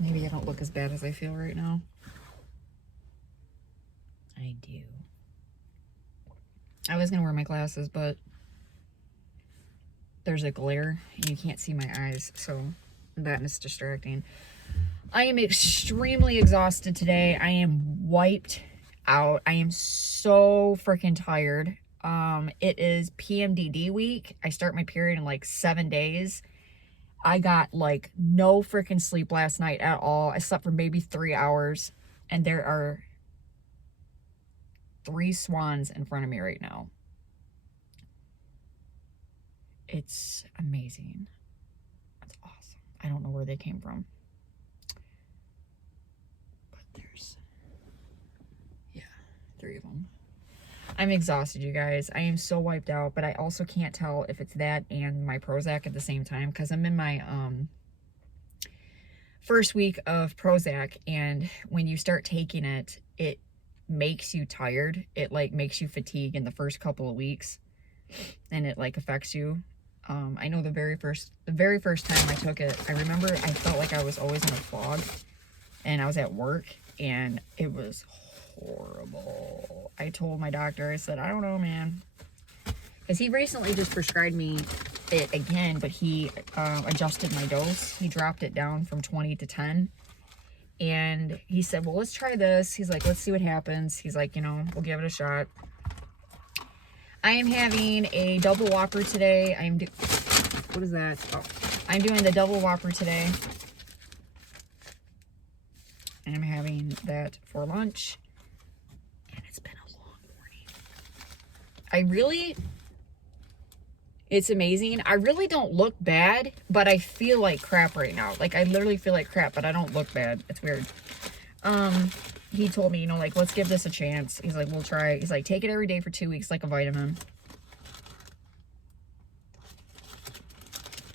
Maybe I don't look as bad as I feel right now. I do. I was gonna wear my glasses, but there's a glare and you can't see my eyes, so that is distracting. I am extremely exhausted today. I am wiped out. I am so freaking tired. It is PMDD week. I start my period in like 7 days. I got like no freaking sleep last night at all. I slept for maybe 3 hours, and there are 3 swans in front of me right now. It's amazing. It's awesome. I don't know where they came from. But there's, yeah, 3 of them. I'm exhausted, you guys. I am so wiped out, but I also can't tell if it's that and my Prozac at the same time, because I'm in my first week of Prozac, and when you start taking it, it makes you tired. It like makes you fatigue in the first couple of weeks, and it like affects you. I know the very first time I took it, I remember I felt like I was always in a fog, and I was at work, and it was horrible. I told my doctor, I said, I don't know, man, because he recently just prescribed me it again, but he adjusted my dose. He dropped it down from 20 to 10, and he said, well, let's try this. He's like, let's see what happens. He's like, you know, we'll give it a shot. I am having a double Whopper today. What is that? Oh, I'm doing the double Whopper today. And I'm having that for lunch. And it's been a long morning. It's amazing. I really don't look bad, but I feel like crap right now. Like, I literally feel like crap, but I don't look bad. It's weird. He told me, you know, like, let's give this a chance. He's like, we'll try. He's like, take it every day for 2 weeks like a vitamin.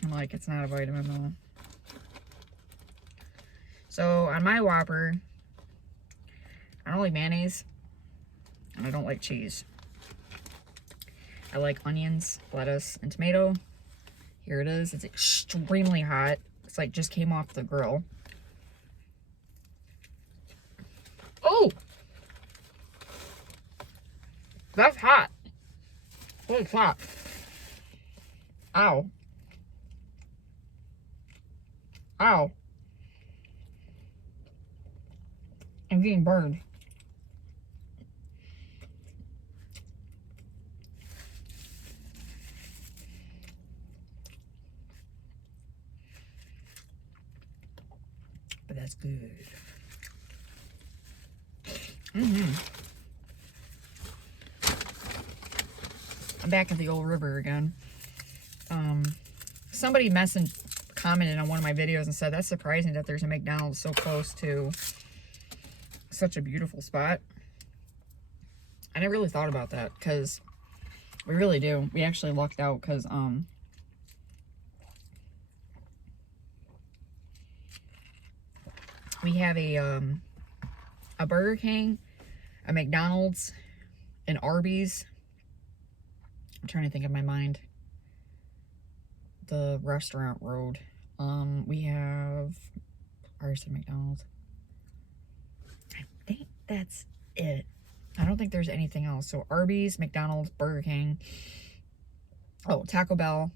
I'm like, it's not a vitamin, though. So, on my Whopper, I don't like mayonnaise, and I don't like cheese. I like onions, lettuce, and tomato. Here it is. It's extremely hot. It's like just came off the grill. Oh! That's hot. Holy crap. Ow. Ow. I'm getting burned. But that's good. I'm back at the old river again. Somebody commented on one of my videos and said that's surprising that there's a McDonald's so close to such a beautiful spot. I never really thought about that, because we really do. We actually lucked out, because we have a Burger King, a McDonald's, an Arby's. I'm trying to think of my mind. The restaurant road. We have ours, McDonald's. I think that's it. I don't think there's anything else. So Arby's, McDonald's, Burger King. Oh, Taco Bell.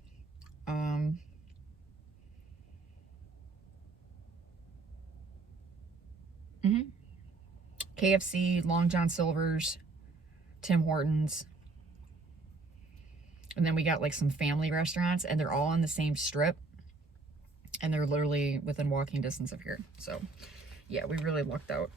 KFC, Long John Silver's, Tim Hortons. And then we got like some family restaurants, and they're all on the same strip. And they're literally within walking distance of here. So, yeah, we really lucked out.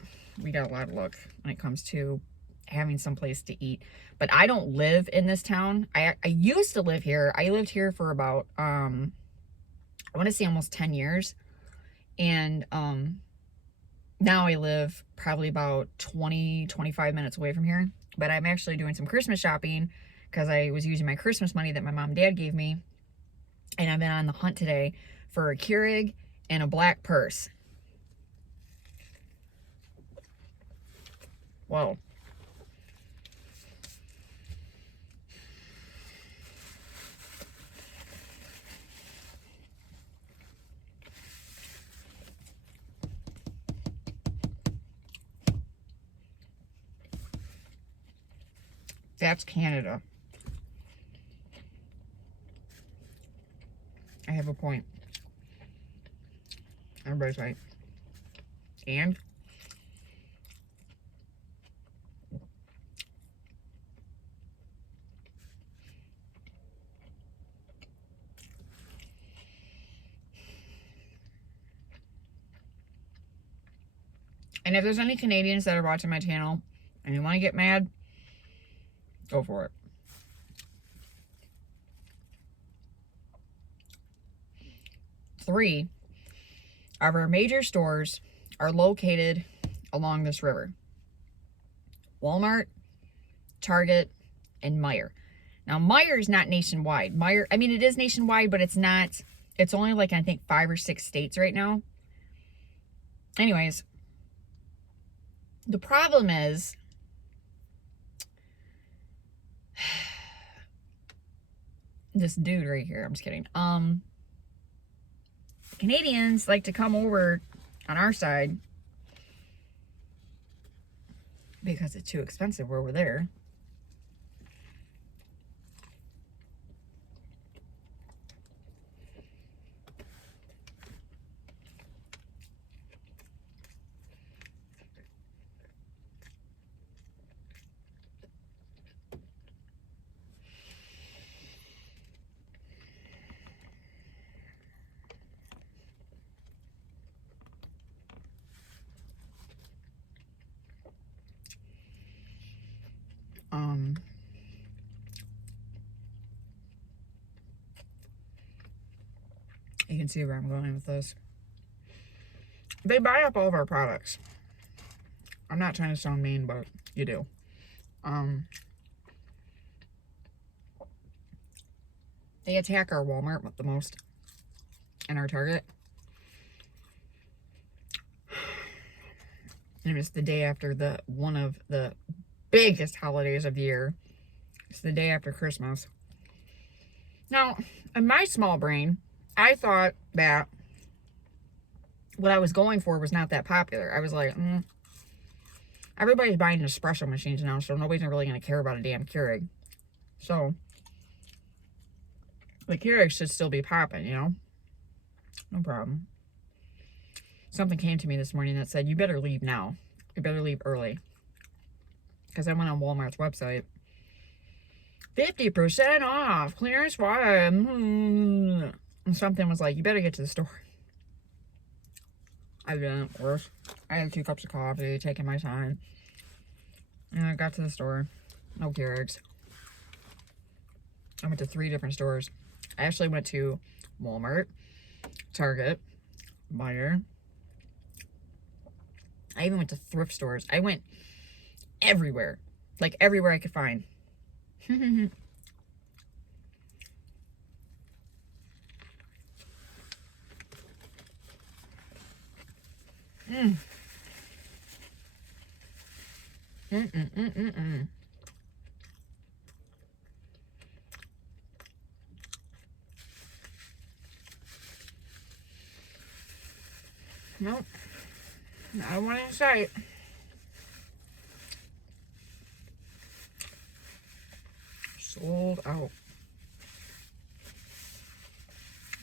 We got a lot of luck when it comes to having some place to eat. But I don't live in this town. I used to live here. I lived here for about, I want to say almost 10 years. And now I live probably about 20-25 minutes away from here. But I'm actually doing some Christmas shopping, because I was using my Christmas money that my mom and dad gave me. And I've been on the hunt today for a Keurig and a black purse. Whoa. That's Canada. I have a point. Everybody's right. And if there's any Canadians that are watching my channel and you want to get mad, go for it. Three of our major stores are located along this river. Walmart, Target, and Meijer. Now, Meijer is not nationwide. Meijer, I mean, it is nationwide, but it's not. It's only like, I think, 5 or 6 states right now. Anyways, the problem is this dude right here. I'm just kidding. Canadians like to come over on our side because it's too expensive where we're there. You can see where I'm going with this. They buy up all of our products. I'm not trying to sound mean, but you do. They attack our Walmart the most and our Target. And it's the day after one of the biggest holidays of the year. It's the day after Christmas. Now, in my small brain, I thought that what I was going for was not that popular. I was like, everybody's buying espresso machines now, so nobody's really going to care about a damn Keurig. So, the Keurig should still be popping, you know? No problem. Something came to me this morning that said, you better leave now. You better leave early. Because I went on Walmart's website. 50% off. Clearance wide. And something was like, you better get to the store. I didn't, of course. I had 2 cups of coffee, taking my time. And I got to the store. No Keurigs. I went to 3 different stores. I actually went to Walmart, Target, Meijer. I even went to thrift stores. I went everywhere. Like, everywhere I could find. Nope. Not one in sight. Sold out.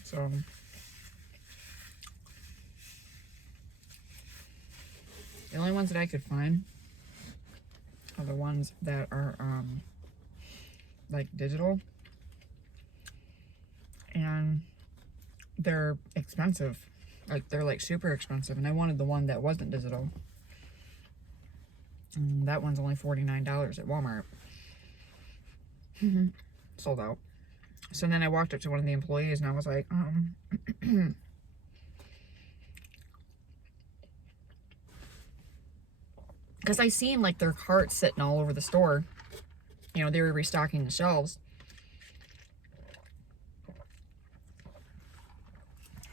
So the only ones that I could find are the ones that are like digital, and they're expensive. Like, they're like super expensive, and I wanted the one that wasn't digital. And that one's only $49 at Walmart. Sold out. So then I walked up to one of the employees and I was like, because I seen like their carts sitting all over the store. You know, they were restocking the shelves.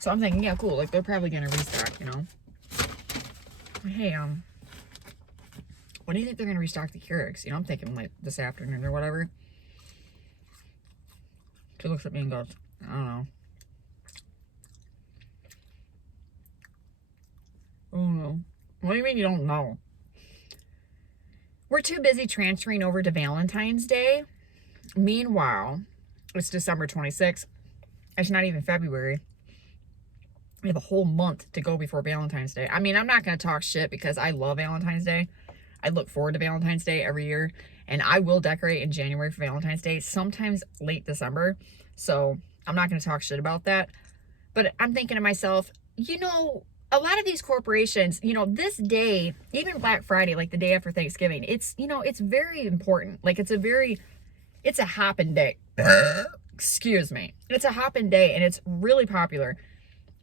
So I'm thinking, yeah, cool. Like, they're probably gonna restock, you know. Hey, when do you think they're gonna restock the Keurigs? You know, I'm thinking like this afternoon or whatever. She looks at me and goes, I don't know. Oh no. What do you mean you don't know? We're too busy transferring over to Valentine's Day. Meanwhile, it's December 26th. It's not even February. We have a whole month to go before Valentine's Day. I mean, I'm not going to talk shit because I love Valentine's Day. I look forward to Valentine's Day every year. And I will decorate in January for Valentine's Day, sometimes late December. So I'm not going to talk shit about that. But I'm thinking to myself, you know, a lot of these corporations, you know, this day, even Black Friday, like the day after Thanksgiving, it's, you know, it's very important. Like it's a hopping day. Excuse me. It's a hopping day and it's really popular.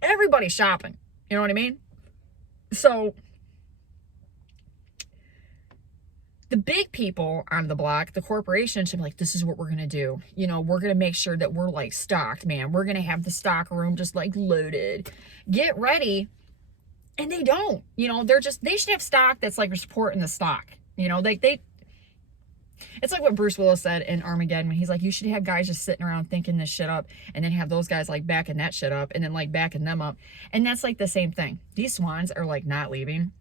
Everybody's shopping. You know what I mean? So the big people on the block, the corporations should be like, this is what we're going to do. You know, we're going to make sure that we're like stocked, man. We're going to have the stock room just like loaded. Get ready. And they don't, you know, they should have stock that's like supporting the stock. You know, it's like what Bruce Willis said in Armageddon when he's like, you should have guys just sitting around thinking this shit up and then have those guys like backing that shit up and then like backing them up. And that's like the same thing. These swans are like not leaving.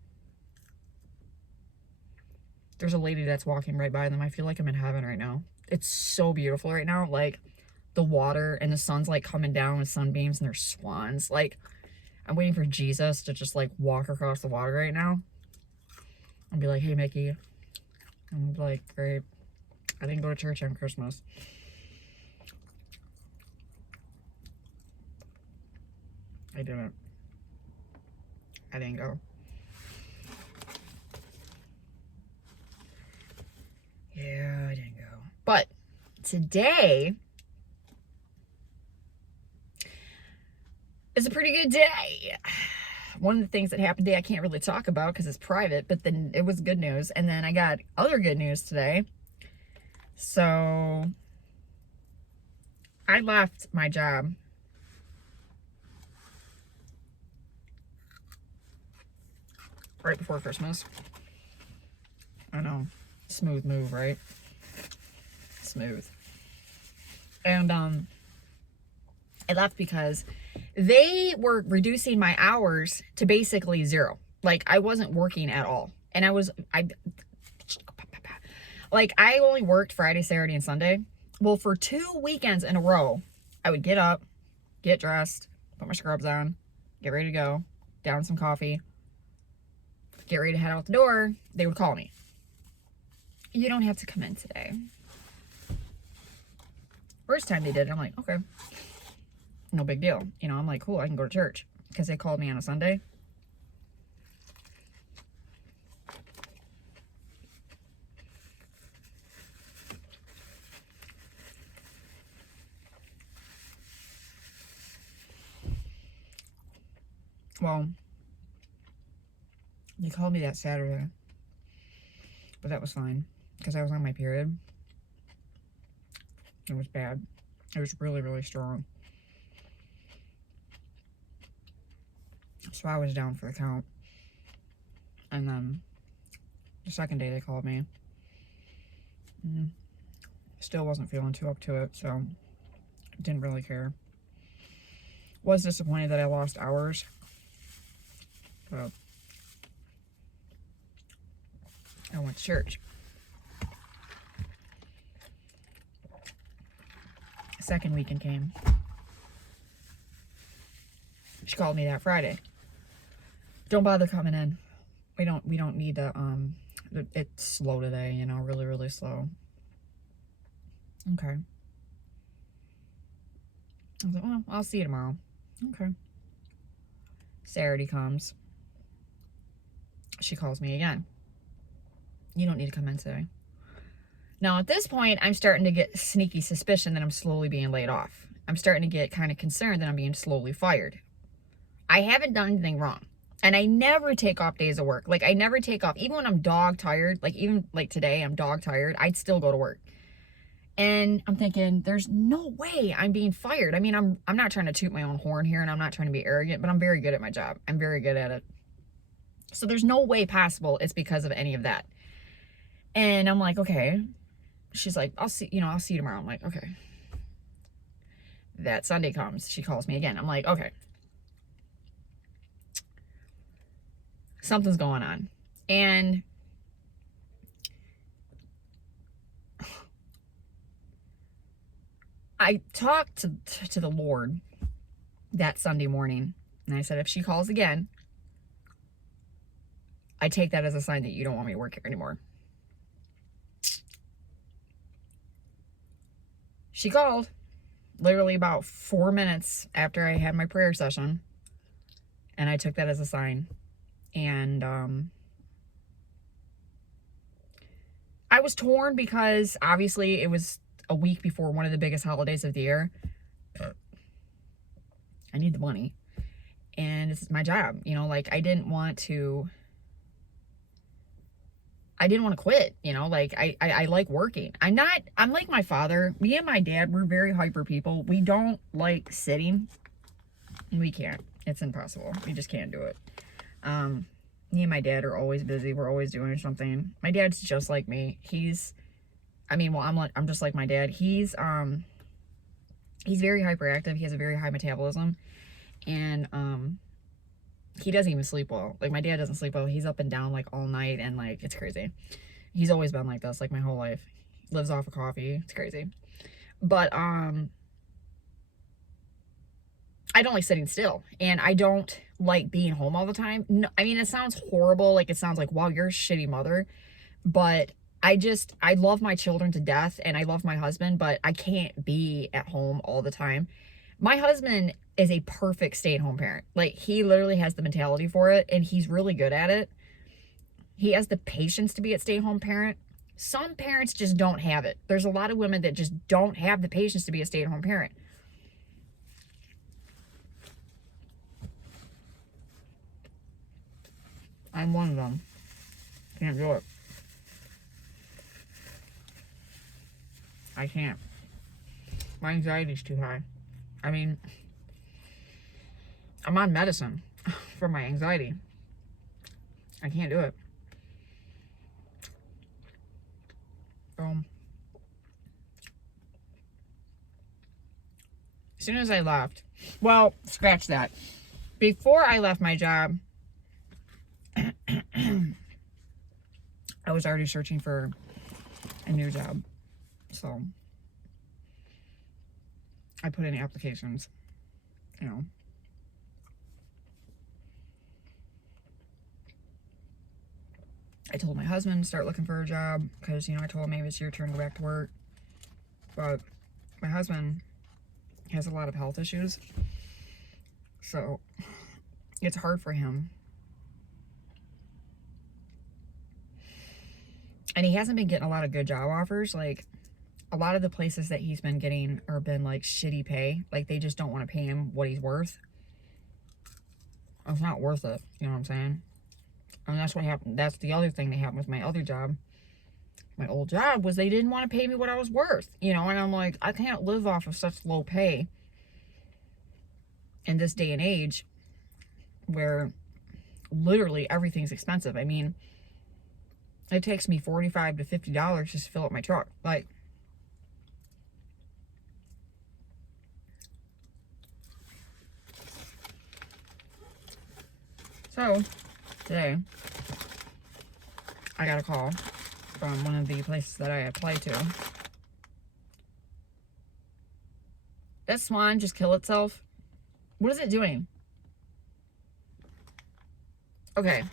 There's a lady that's walking right by them. I feel like I'm in heaven right now. It's so beautiful right now. Like the water and the sun's like coming down with sunbeams and there's swans. Like I'm waiting for Jesus to just like walk across the water right now. I'll be like, hey, Mickey. I'm like, great. I didn't go to church on Christmas. I didn't go. Yeah, I didn't go. But today is a pretty good day. One of the things that happened today I can't really talk about because it's private, but then it was good news. And then I got other good news today. So I left my job right before Christmas. I know. Smooth move, right? Smooth. And I left because they were reducing my hours to basically zero. Like I wasn't working at all. And I only worked Friday, Saturday, and Sunday. Well, for 2 weekends in a row, I would get up, get dressed, put my scrubs on, get ready to go, down some coffee, get ready to head out the door. They would call me. You don't have to come in today. First time they did it, I'm like, okay. No big deal. You know, I'm like, cool, I can go to church. Because they called me on a Sunday. Well, they called me that Saturday. But that was fine. Because I was on my period. It was bad. It was really, really strong. So I was down for the count. And then the second day they called me. Still wasn't feeling too up to it, so didn't really care. Was disappointed that I lost hours. But I went to church. Second weekend came. She called me that Friday. Don't bother coming in. We don't need the it's slow today, you know, really, really slow. Okay. I was like, well, I'll see you tomorrow. Okay. Saturday comes. She calls me again. You don't need to come in today. Now, at this point, I'm starting to get sneaky suspicion that I'm slowly being laid off. I'm starting to get kind of concerned that I'm being slowly fired. I haven't done anything wrong. And I never take off days of work. Like, I never take off. Even when I'm dog tired, like even like today, I'm dog tired, I'd still go to work. And I'm thinking, there's no way I'm being fired. I mean, I'm not trying to toot my own horn here, and I'm not trying to be arrogant, but I'm very good at my job. I'm very good at it. So there's no way possible it's because of any of that. And I'm like, okay. She's like, I'll see you tomorrow. I'm like, okay. That Sunday comes. She calls me again. I'm like, okay. Something's going on. And I talked to the Lord that Sunday morning, and I said, if she calls again, I take that as a sign that you don't want me to work here anymore. She called literally about 4 minutes after I had my prayer session, and I took that as a sign. And I was torn because obviously it was a week before one of the biggest holidays of the year. I need the money, and this is my job, you know, like I didn't want to quit, you know, like I like working. I'm like my father. Me and my dad, we're very hyper people. We don't like sitting. We can't. It's impossible. We just can't do it. Me and my dad are always busy. We're always doing something. My dad's just like me. I'm just like my dad. He's very hyperactive. He has a very high metabolism, and he doesn't even sleep well. Like, my dad doesn't sleep well. He's up and down like all night, and like it's crazy. He's always been like this, like my whole life. Lives off of coffee. It's crazy. But I don't like sitting still, and I don't like being home all the time. No, I mean, it sounds horrible. Like, it sounds like, wow, you're a shitty mother. But I love my children to death, and I love my husband, but I can't be at home all the time. My husband is a perfect stay-at-home parent. Like, he literally has the mentality for it, and he's really good at it. He has the patience to be a stay-at-home parent. Some parents just don't have it. There's a lot of women that just don't have the patience to be a stay-at-home parent. I'm one of them. Can't do it. I can't. My anxiety's too high. I mean, I'm on medicine for my anxiety. I can't do it. As soon as I left, well, scratch that. Before I left my job, I was already searching for a new job. So I put in applications, you know. I told my husband to start looking for a job because, you know, I told him maybe it's your turn to go back to work. But my husband has a lot of health issues, so it's hard for him. And he hasn't been getting a lot of good job offers. Like, a lot of the places that he's been getting are been like shitty pay. Like, they just don't want to pay him what he's worth. It's not worth it. You know what I'm saying? And that's what happened. That's the other thing that happened with my other job. My old job was they didn't want to pay me what I was worth. You know, and I'm like, I can't live off of such low pay in this day and age where literally everything's expensive. I mean, it takes me $45 to $50 just to fill up my truck. Like, so today I got a call from one of the places that I applied to. That swan just killed itself. What is it doing? Okay.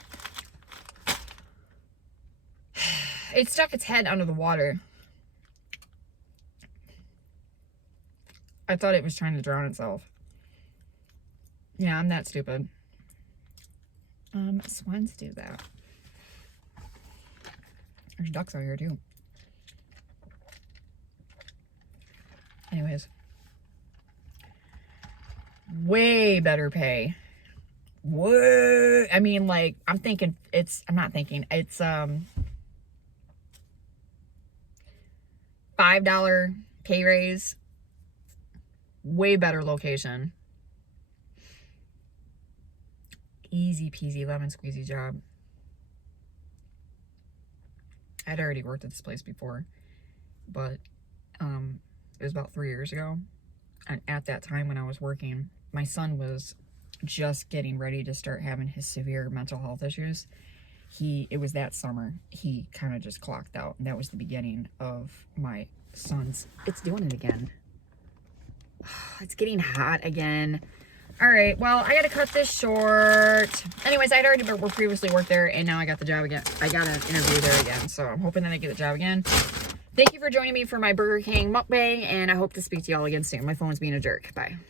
It stuck its head under the water. I thought it was trying to drown itself. Yeah, I'm that stupid. Swans do that. There's ducks out here too. Anyways. Way better pay. What? I mean, like, I'm not thinking, it's, $5 pay raise. Way better location. Easy peasy lemon squeezy job. I'd already worked at this place before, but it was about 3 years ago. And at that time when I was working, my son was just getting ready to start having his severe mental health issues. It was that summer, he kind of just clocked out, and that was the beginning of my son's, it's doing it again. It's getting hot again. All right, well, I got to cut this short. Anyways, I'd already previously worked there, and now I got the job again. I got an interview there again, so I'm hoping that I get the job again. Thank you for joining me for my Burger King mukbang, and I hope to speak to y'all again soon. My phone's being a jerk. Bye.